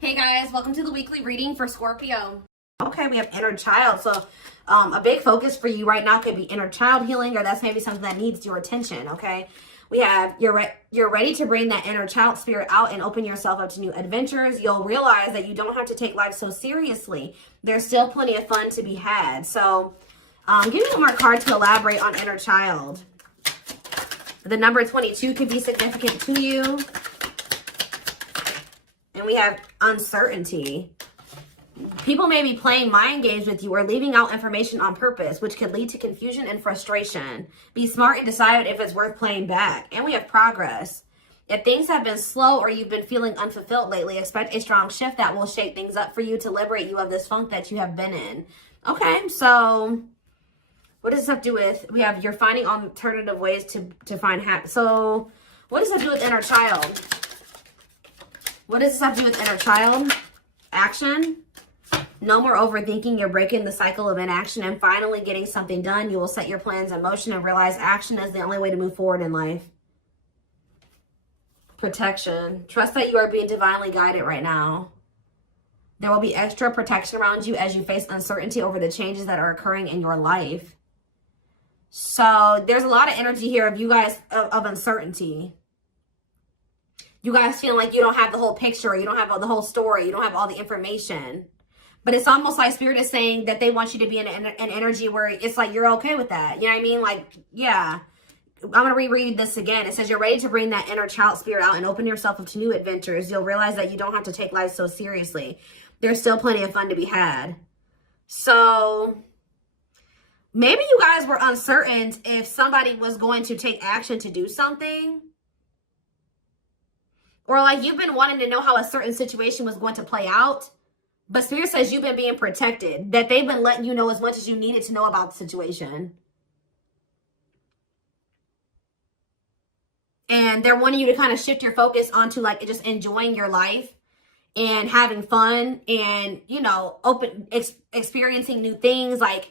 Hey guys, welcome to the weekly reading for Scorpio. Okay, we have inner child. So a big focus for you right now could be inner child healing, or that's maybe something that needs your attention, okay? We have you're ready to bring that inner child spirit out and open yourself up to new adventures. You'll realize that you don't have to take life so seriously. There's still plenty of fun to be had. So give me one more card to elaborate on inner child. The number 22 could be significant to you. And we have uncertainty. People may be playing mind games with you or leaving out information on purpose, which could lead to confusion and frustration. Be smart and decide if it's worth playing back. And we have progress. If things have been slow or you've been feeling unfulfilled lately, expect a strong shift that will shake things up for you to liberate you of this funk that you have been in. Okay, so what does this have to do with? We have you're finding alternative ways to find happiness. So what does that do with inner child? What does this have to do with inner child? Action. No more overthinking. You're breaking the cycle of inaction and finally getting something done. You will set your plans in motion and realize action is the only way to move forward in life. Protection. Trust that you are being divinely guided right now. There will be extra protection around you as you face uncertainty over the changes that are occurring in your life. So there's a lot of energy here of you guys of uncertainty. You guys feel like you don't have the whole picture. You don't have the whole story. You don't have all the information. But it's almost like Spirit is saying that they want you to be in an energy where it's like you're okay with that. You know what I mean? Like, yeah. I'm going to reread this again. It says you're ready to bring that inner child spirit out and open yourself up to new adventures. You'll realize that you don't have to take life so seriously. There's still plenty of fun to be had. So maybe you guys were uncertain if somebody was going to take action to do something. Or like you've been wanting to know how a certain situation was going to play out. But Spirit says you've been being protected. That they've been letting you know as much as you needed to know about the situation. And they're wanting you to kind of shift your focus onto like just enjoying your life. And having fun. And, you know, experiencing new things. Like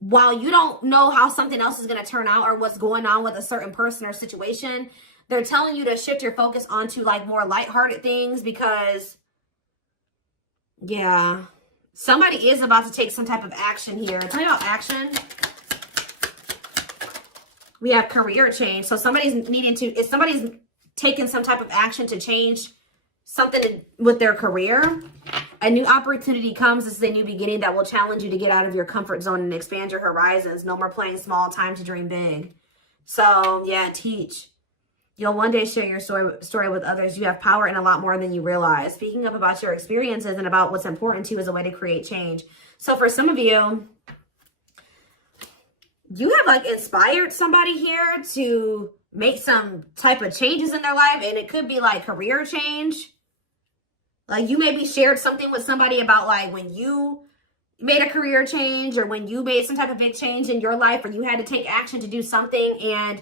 while you don't know how something else is going to turn out. Or what's going on with a certain person or situation. They're telling you to shift your focus onto like more lighthearted things because, yeah, somebody is about to take some type of action here. Tell me about action. We have career change. So somebody's if somebody's taking some type of action to change something with their career, a new opportunity comes. This is a new beginning that will challenge you to get out of your comfort zone and expand your horizons. No more playing small, time to dream big. So yeah, teach. You'll one day share your story with others. You have power in a lot more than you realize. Speaking up about your experiences and about what's important to you is a way to create change. So for some of you, you have like inspired somebody here to make some type of changes in their life. And it could be like career change. Like you maybe shared something with somebody about like when you made a career change or when you made some type of big change in your life or you had to take action to do something, and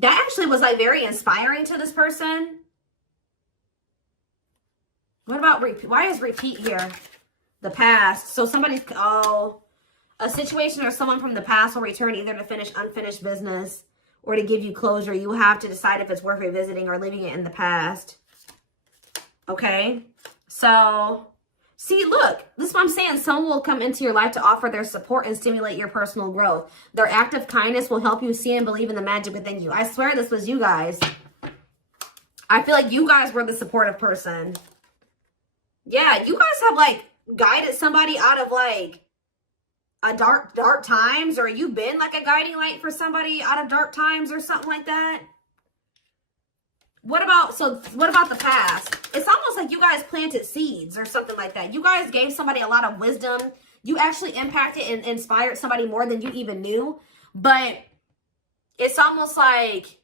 that actually was like very inspiring to this person. What about repeat? Why is repeat here? The past. So somebody's, a situation or someone from the past will return either to finish unfinished business or to give you closure. You have to decide if it's worth revisiting or leaving it in the past. Okay. So see, look, this is what I'm saying. Someone will come into your life to offer their support and stimulate your personal growth. Their act of kindness will help you see and believe in the magic within you. I swear this was you guys. I feel like you guys were the supportive person. Yeah, you guys have like guided somebody out of like a dark times, or you've been like a guiding light for somebody out of dark times or something like that. What about the past? It's almost like you guys planted seeds or something like that. You guys gave somebody a lot of wisdom. You actually impacted and inspired somebody more than you even knew. But it's almost like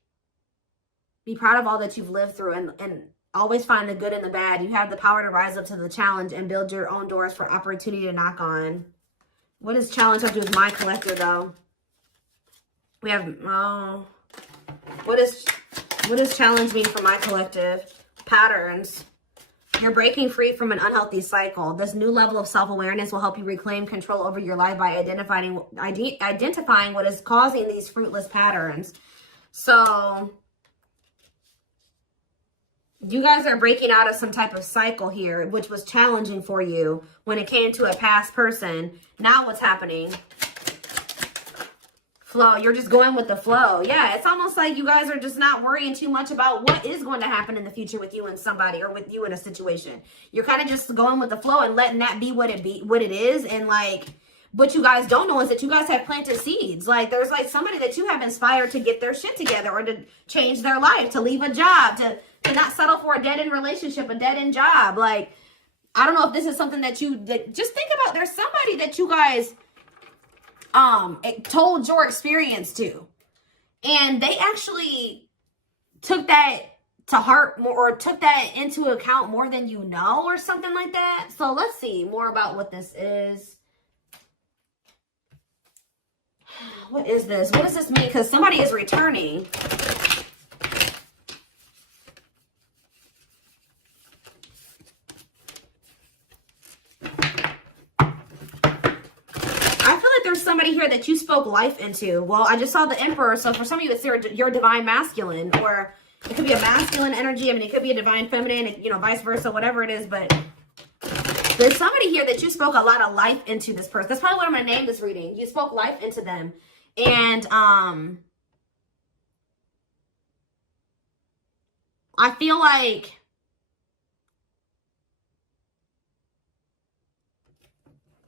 be proud of all that you've lived through and always find the good and the bad. You have the power to rise up to the challenge and build your own doors for opportunity to knock on. What does challenge have to do with my collector though? We have, what does challenge mean for my collective? Patterns. You're breaking free from an unhealthy cycle. This new level of self-awareness will help you reclaim control over your life by identifying what is causing these fruitless patterns. So You guys are breaking out of some type of cycle here, which was challenging for you when it came to a past person. Now what's happening? Flow. You're just going with the flow. Yeah, it's almost like you guys are just not worrying too much about what is going to happen in the future with you and somebody, or with you in a situation. You're kind of just going with the flow and letting that be what it is. And like, what you guys don't know is that you guys have planted seeds. Like, there's like somebody that you have inspired to get their shit together, or to change their life, to leave a job, to not settle for a dead-end relationship, a dead-end job. Like, I don't know if this is something that just think about. There's somebody that you guys told your experience to, and they actually took that to heart more, or took that into account more than you know, or something like that. So let's see more about what this is. What is this? What does this mean? Because somebody is returning. Somebody here that you spoke life into. Well, I just saw the Emperor, so for some of you, it's your divine masculine, or it could be a masculine energy. I mean, it could be a divine feminine, you know, vice versa, whatever it is. But there's somebody here that you spoke a lot of life into this person. That's probably what I'm going to name this reading. You spoke life into them. And I feel like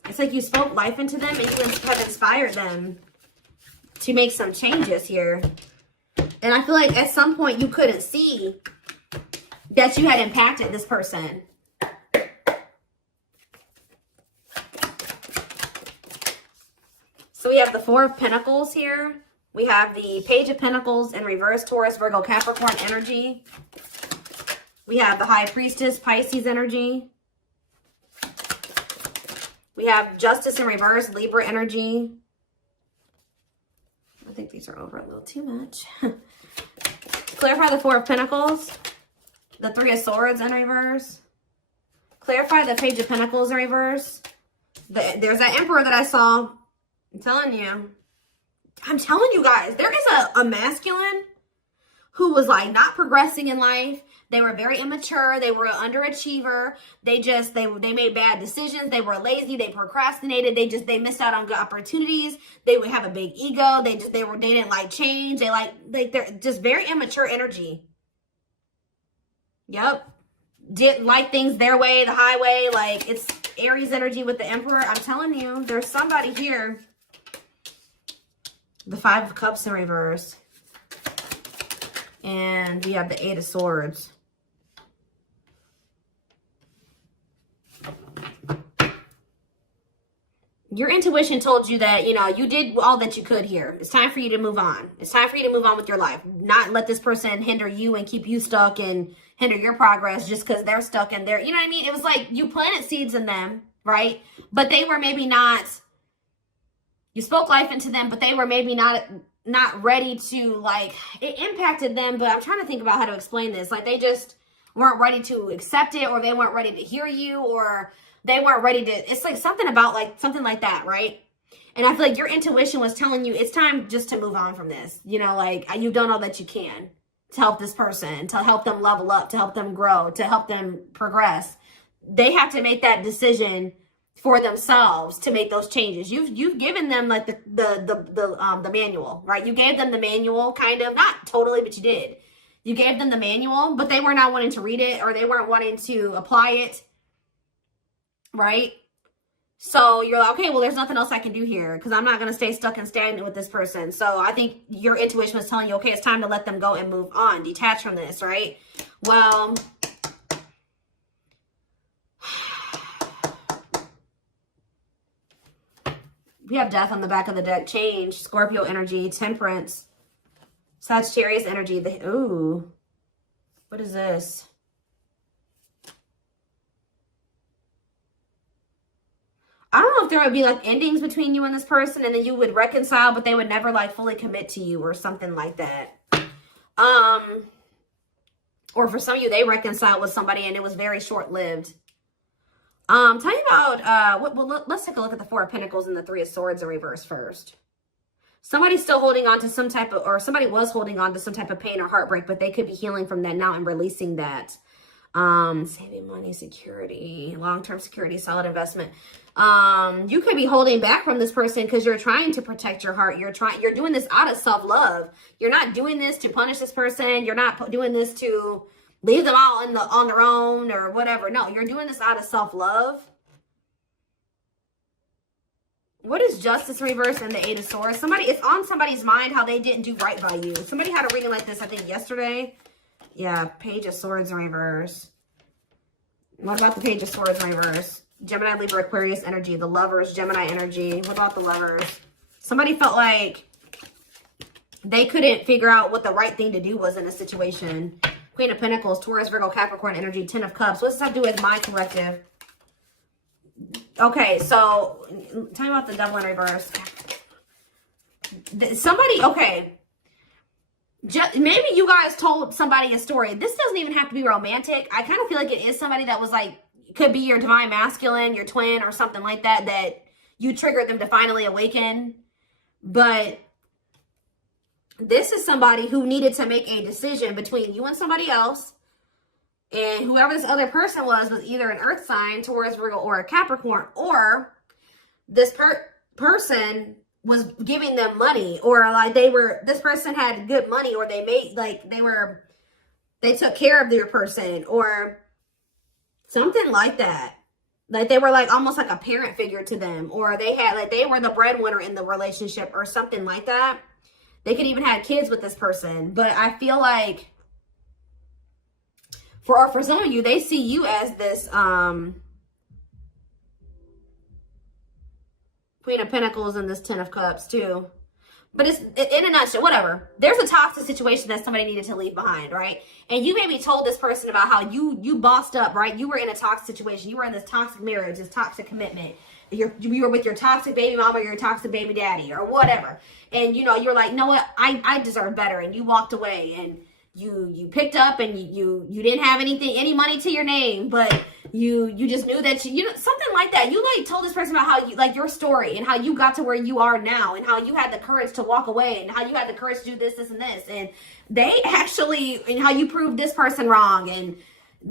it's like you spoke life into them, and you have inspired them to make some changes here. And I feel like at some point you couldn't see that you had impacted this person. So we have the Four of Pentacles here. We have the Page of Pentacles in reverse, Taurus, Virgo, Capricorn energy. We have the High Priestess, Pisces energy. We have Justice in reverse, Libra energy. I think these are over a little too much. Clarify the Four of Pentacles. The Three of Swords in reverse. Clarify the Page of Pentacles in reverse. There's that Emperor that I saw. I'm telling you guys, there is a masculine who was like not progressing in life. They were very immature. They were an underachiever. They made bad decisions. They were lazy. They procrastinated. They missed out on good opportunities. They would have a big ego. They didn't like change. They're just very immature energy. Yep. Didn't like things their way, the highway. Like, it's Aries energy with the Emperor. I'm telling you, there's somebody here. The Five of Cups in reverse. And we have the Eight of Swords. Your intuition told you that, you know, you did all that you could here. It's time for you to move on. It's time for you to move on with your life. Not let this person hinder you and keep you stuck and hinder your progress just because they're stuck in there. You know what I mean? It was like you planted seeds in them, right? But they were maybe not, you spoke life into them, but they were maybe not ready to, like, it impacted them. But I'm trying to think about how to explain this. Like, they just weren't ready to accept it, or they weren't ready to hear you, or they weren't ready to, it's like something about like, something like that, right? And I feel like your intuition was telling you it's time just to move on from this. You know, like, you've done all that you can to help this person, to help them level up, to help them grow, to help them progress. They have to make that decision for themselves to make those changes. You've given them like the manual, right? You gave them the manual, kind of, not totally, but you did. You gave them the manual, but they were not wanting to read it, or they weren't wanting to apply it, right? So you're like, okay, well, there's nothing else I can do here because I'm not going to stay stuck and stagnant with this person. So I think your intuition was telling you, okay, it's time to let them go and move on, detach from this, right? Well, we have Death on the back of the deck. Change, Scorpio energy, Temperance, Sagittarius energy. Ooh, what is this? I don't know if there would be like endings between you and this person, and then you would reconcile, but they would never like fully commit to you or something like that. Or for some of you, they reconciled with somebody and it was very short-lived. Tell me about, let's take a look at the Four of Pentacles and the Three of Swords in reverse first. Somebody's still holding on to some type of, or somebody was holding on to some type of pain or heartbreak, but they could be healing from that now and releasing that. Saving money, security, long-term security, solid investment. You could be holding back from this person because you're trying to protect your heart. You're doing this out of self-love. You're not doing this to punish this person. You're not doing this to leave them all on their own or whatever. No, you're doing this out of self-love. What is Justice reverse and the Eight of Swords? It's on somebody's mind how they didn't do right by you. Somebody had a reading like this, I think, yesterday. Yeah, Page of Swords in reverse. What about the Page of Swords in reverse? Gemini, Libra, Aquarius energy. The Lovers, Gemini energy. What about the Lovers? Somebody felt like they couldn't figure out what the right thing to do was in a situation. Queen of Pentacles, Taurus, Virgo, Capricorn energy. Ten of Cups. What does this have to do with my collective? Okay, so tell me about the Devil in reverse. Okay. Maybe you guys told somebody a story. This doesn't even have to be romantic. I kind of feel like it is somebody that was like, could be your divine masculine, your twin, or something like that, that you triggered them to finally awaken. But this is somebody who needed to make a decision between you and somebody else. And whoever this other person was either an earth sign, Taurus, Virgo, or a Capricorn, or this person was giving them money, or like this person had good money, or they took care of their person, or something like that. Like they were like almost like a parent figure to them, or they were the breadwinner in the relationship or something like that. They could even have kids with this person. But I feel like for some of you, they see you as this Queen of Pentacles and this Ten of Cups too. But it's in a nutshell, whatever. There's a toxic situation that somebody needed to leave behind, right? And you maybe told this person about how you bossed up, right? You were in a toxic situation. You were in this toxic marriage, this toxic commitment. You were with your toxic baby mama or your toxic baby daddy or whatever. And, you're like, you know what? I deserve better. And you walked away and you picked up and you didn't have any money to your name, but you just knew that something like that. You like told this person about how you like your story and how you got to where you are now and how you had the courage to walk away and how you had the courage to do this and this. And they actually, and how you proved this person wrong and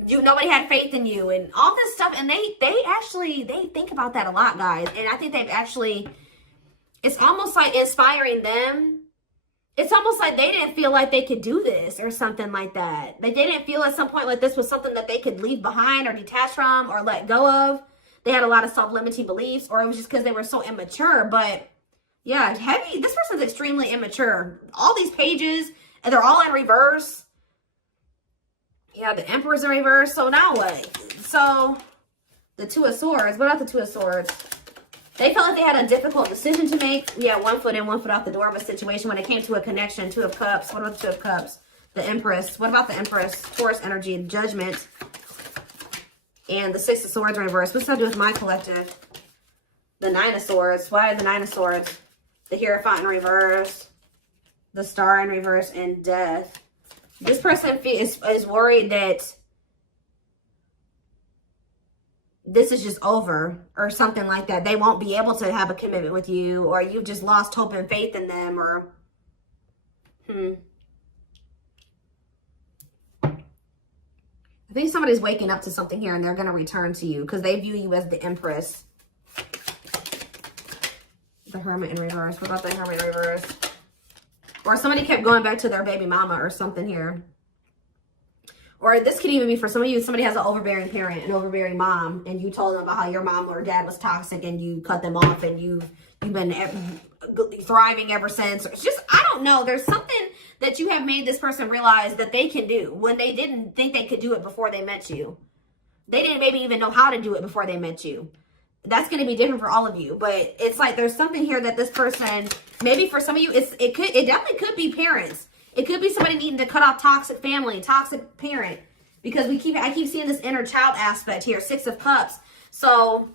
nobody had faith in you and all this stuff. And they think about that a lot, guys. And I think it's almost like inspiring them. It's almost like they didn't feel like they could do this or something like that. They didn't feel at some point like this was something that they could leave behind or detach from or let go of. They had a lot of self-limiting beliefs, or it was just because they were so immature. But yeah, this person's extremely immature. All these pages, and they're all in reverse. Yeah, the Emperor's in reverse. So now what? So the Two of Swords. What about the Two of Swords? They felt like they had a difficult decision to make. Yeah, 1 foot in, 1 foot out the door of a situation when it came to a connection. Two of Cups. What about the Two of Cups? The Empress. What about the Empress? Taurus energy, Judgment. And the Six of Swords reverse. What's that to do with my collective? The Nine of Swords. Why the Nine of Swords? The Hierophant in reverse. The Star in reverse. And Death. This person is worried that this is just over or something like that. They won't be able to have a commitment with you, or you've just lost hope and faith in them, or I think somebody's waking up to something here and they're going to return to you because they view you as the Empress. The Hermit in reverse. What about the Hermit in reverse? Or somebody kept going back to their baby mama or something here. Or this could even be for some of you, somebody has an overbearing parent, an overbearing mom, and you told them about how your mom or dad was toxic and you cut them off and you've been thriving ever since. It's just, I don't know. There's something that you have made this person realize that they can do when they didn't think they could do it before they met you. They didn't maybe even know how to do it before they met you. That's going to be different for all of you. But it's like there's something here that this person, maybe for some of you, it definitely could be parents. It could be somebody needing to cut off toxic family, toxic parent. Because I keep seeing this inner child aspect here, Six of Cups. So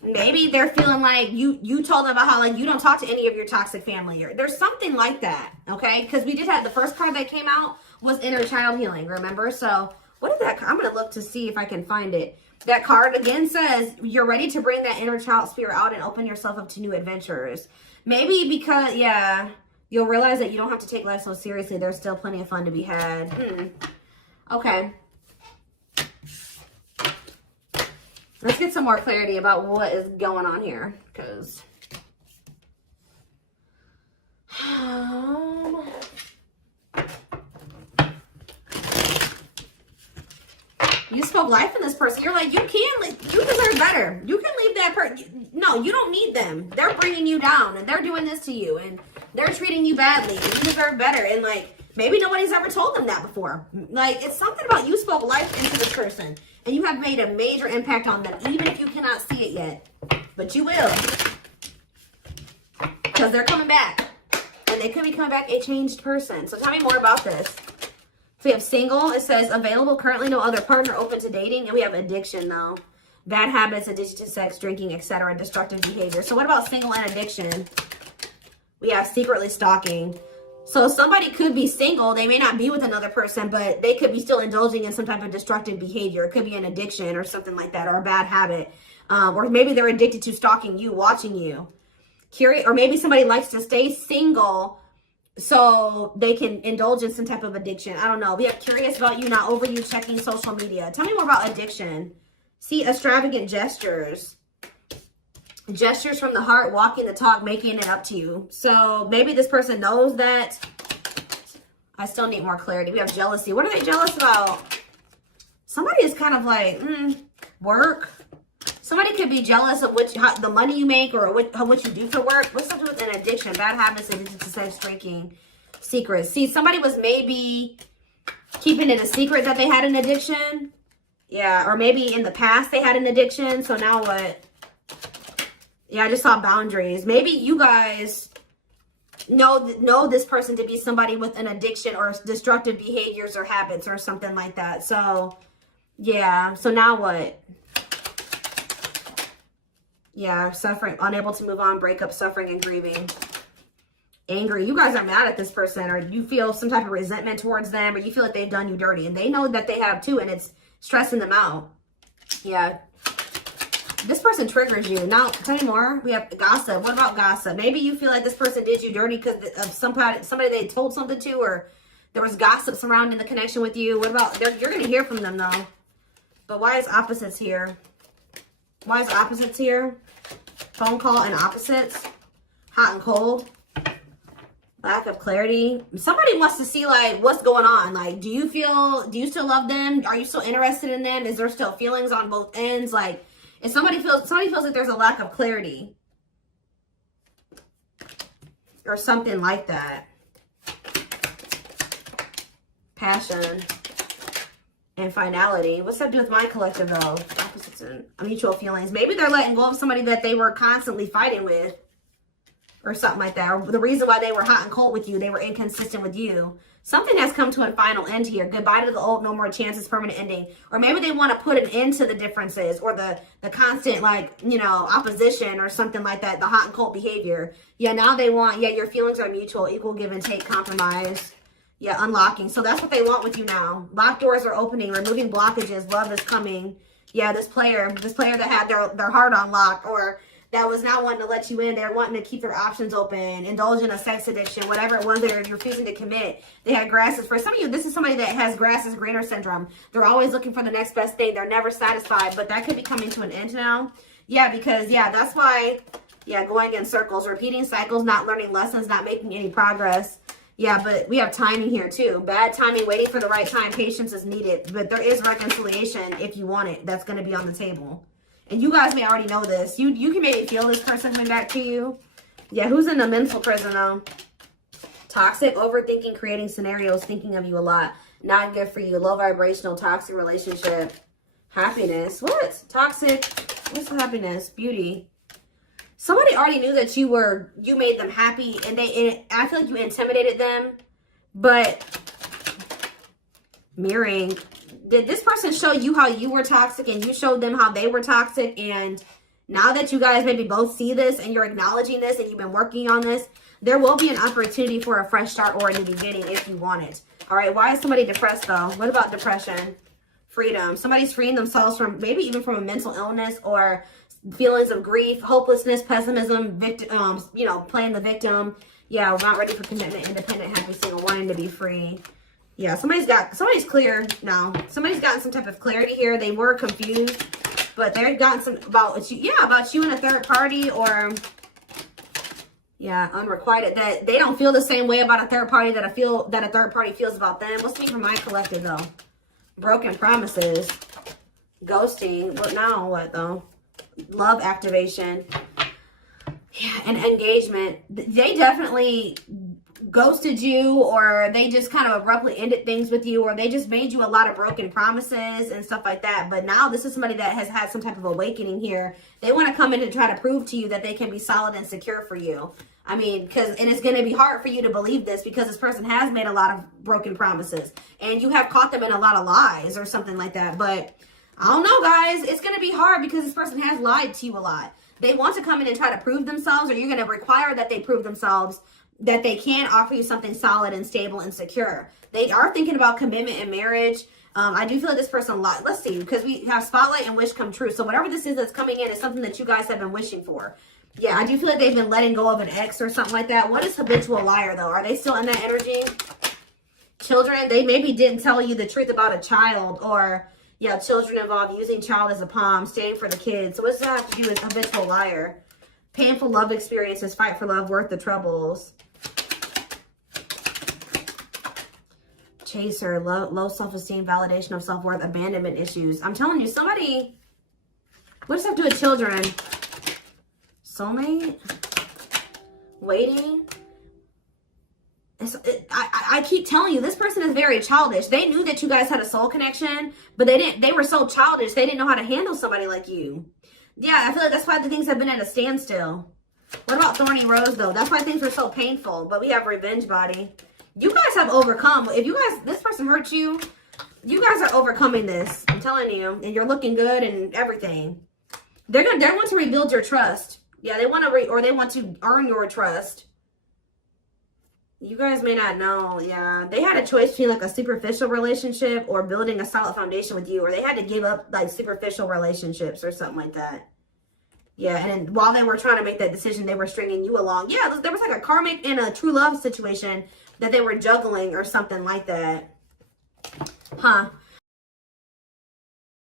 maybe they're feeling like you told them about how like you don't talk to any of your toxic family. Or there's something like that, okay? Because we did have the first card that came out was inner child healing, remember? So what is that? I'm going to look to see if I can find it. That card again says you're ready to bring that inner child spirit out and open yourself up to new adventures. Maybe because, yeah, you'll realize that you don't have to take life so seriously. There's still plenty of fun to be had. Okay. Let's get some more clarity about what is going on here, because you spoke life in this person. You're like, you deserve better. You can leave that person. No, you don't need them. They're bringing you down, and they're doing this to you, and they're treating you badly, and you deserve better. And like, maybe nobody's ever told them that before. Like, it's something about you spoke life into this person, and you have made a major impact on them, even if you cannot see it yet. But you will. Because they're coming back. And they could be coming back a changed person. So tell me more about this. So we have single. It says available, currently no other partner, open to dating. And we have addiction, though. Bad habits, addiction to sex, drinking, etc. Destructive behavior. So what about single and addiction? We have secretly stalking. So somebody could be single. They may not be with another person, but they could be still indulging in some type of destructive behavior. It could be an addiction or something like that, or a bad habit. Or maybe they're addicted to stalking you, watching you. Curious, or maybe somebody likes to stay single so they can indulge in some type of addiction. I don't know. We have curious about you, not over you, checking social media. Tell me more about addiction. See, extravagant gestures. Gestures from the heart, walking the talk, making it up to you. So maybe this person knows that. I still need more clarity. We have jealousy. What are they jealous about? Somebody is kind of like, work. Somebody could be jealous of the money you make or what you do for work. What's something with an addiction? Bad habits, addiction to sex, drinking, secrets. See, somebody was maybe keeping it a secret that they had an addiction. Yeah, or maybe in the past they had an addiction. So now what? Yeah, I just saw boundaries. Maybe you guys know this person to be somebody with an addiction or destructive behaviors or habits or something like that. So, yeah. So now what? Yeah, suffering, unable to move on, breakup, suffering, and grieving. Angry. You guys are mad at this person, or you feel some type of resentment towards them, or you feel like they've done you dirty. And they know that they have too, and it's stressing them out. Yeah. This person triggers you. Now, tell me more. We have gossip. What about gossip? Maybe you feel like this person did you dirty because of somebody they told something to, or there was gossip surrounding the connection with you. What about, you're going to hear from them, though. But why is opposites here? Why is opposites here? Phone call and opposites. Hot and cold. Lack of clarity. Somebody wants to see, like, what's going on. Like, do you still love them? Are you still interested in them? Is there still feelings on both ends? Like, if somebody feels like there's a lack of clarity. Or something like that. Passion. And finality. What's that do with my collective, though? Opposites and mutual feelings. Maybe they're letting go of somebody that they were constantly fighting with. Or something like that. Or the reason why they were hot and cold with you, they were inconsistent with you. Something has come to a final end here. Goodbye to the old, no more chances, permanent ending. Or maybe they want to put an end to the differences or the constant, like, you know, opposition or something like that. The hot and cold behavior. Yeah, now they want, yeah, your feelings are mutual, equal give and take, compromise. Yeah, unlocking. So that's what they want with you now. Locked doors are opening, removing blockages. Love is coming. Yeah, this player that had their heart unlocked, or that was not wanting to let you in. They're wanting to keep their options open, indulge in a sex addiction, whatever it was they're refusing to commit. They had grasses. For some of you, this is somebody that has grass is greener syndrome. They're always looking for the next best thing. They're never satisfied, but that could be coming to an end now. Yeah, because, yeah, that's why, yeah, going in circles, repeating cycles, not learning lessons, not making any progress. Yeah, but we have timing here too. Bad timing, waiting for the right time. Patience is needed. But there is reconciliation if you want it. That's going to be on the table. And you guys may already know this. You can maybe feel this person coming back to you. Yeah, who's in a mental prison though? Toxic, overthinking, creating scenarios, thinking of you a lot. Not good for you. Low vibrational, toxic relationship. Happiness. What? Toxic. What's happiness? Beauty. Somebody already knew that you made them happy, and I feel like you intimidated them. But mirroring, did this person show you how you were toxic and you showed them how they were toxic? And now that you guys maybe both see this and you're acknowledging this and you've been working on this, there will be an opportunity for a fresh start or a new beginning if you want it. All right, why is somebody depressed though? What about depression? Freedom. Somebody's freeing themselves from maybe even from a mental illness or feelings of grief, hopelessness, pessimism, victim, you know, playing the victim. Yeah, we're not ready for commitment, independent, happy, single, wanting to be free. Yeah, somebody's clear now. Somebody's gotten some type of clarity here. They were confused. But they've gotten some about you, yeah, about you and a third party, or yeah, unrequited, that they don't feel the same way about a third party that a third party feels about them. What's me for my collective though? Broken promises, ghosting. What now? What though? Love activation. Yeah, and engagement. They definitely ghosted you, or they just kind of abruptly ended things with you, or they just made you a lot of broken promises and stuff like that. But now this is somebody that has had some type of awakening here. They want to come in and try to prove to you that they can be solid and secure for you. I mean, and it's going to be hard for you to believe this because this person has made a lot of broken promises and you have caught them in a lot of lies or something like that. But I don't know, guys. It's going to be hard because this person has lied to you a lot. They want to come in and try to prove themselves, or you're going to require that they prove themselves that they can offer you something solid and stable and secure. They are thinking about commitment and marriage. I do feel like this person, let's see, because we have spotlight and wish come true. So whatever this is that's coming in is something that you guys have been wishing for. Yeah, I do feel like they've been letting go of an ex or something like that. What is habitual liar, though? Are they still in that energy? Children, they maybe didn't tell you the truth about a child, or yeah, children involved, using child as a palm, staying for the kids. So what's that have to do with habitual liar? Painful love experiences, fight for love, worth the troubles. Chaser, low self-esteem, validation of self-worth, abandonment issues. I'm telling you, somebody, what does that have to do with children? Soulmate? Waiting? I keep telling you, this person is very childish. They knew that you guys had a soul connection, but they were so childish, they didn't know how to handle somebody like you. Yeah, I feel like that's why the things have been at a standstill. What about Thorny Rose, though? That's why things were so painful, but we have Revenge Body. You guys have overcome. If you guys, this person hurt you, you guys are overcoming this. I'm telling you, and you're looking good and everything. They want to rebuild your trust. Yeah, they want to they want to earn your trust. You guys may not know. Yeah, they had a choice between like a superficial relationship or building a solid foundation with you, or they had to give up like superficial relationships or something like that. Yeah, and then while they were trying to make that decision, they were stringing you along. Yeah, there was like a karmic and a true love situation that they were juggling or something like that. Huh.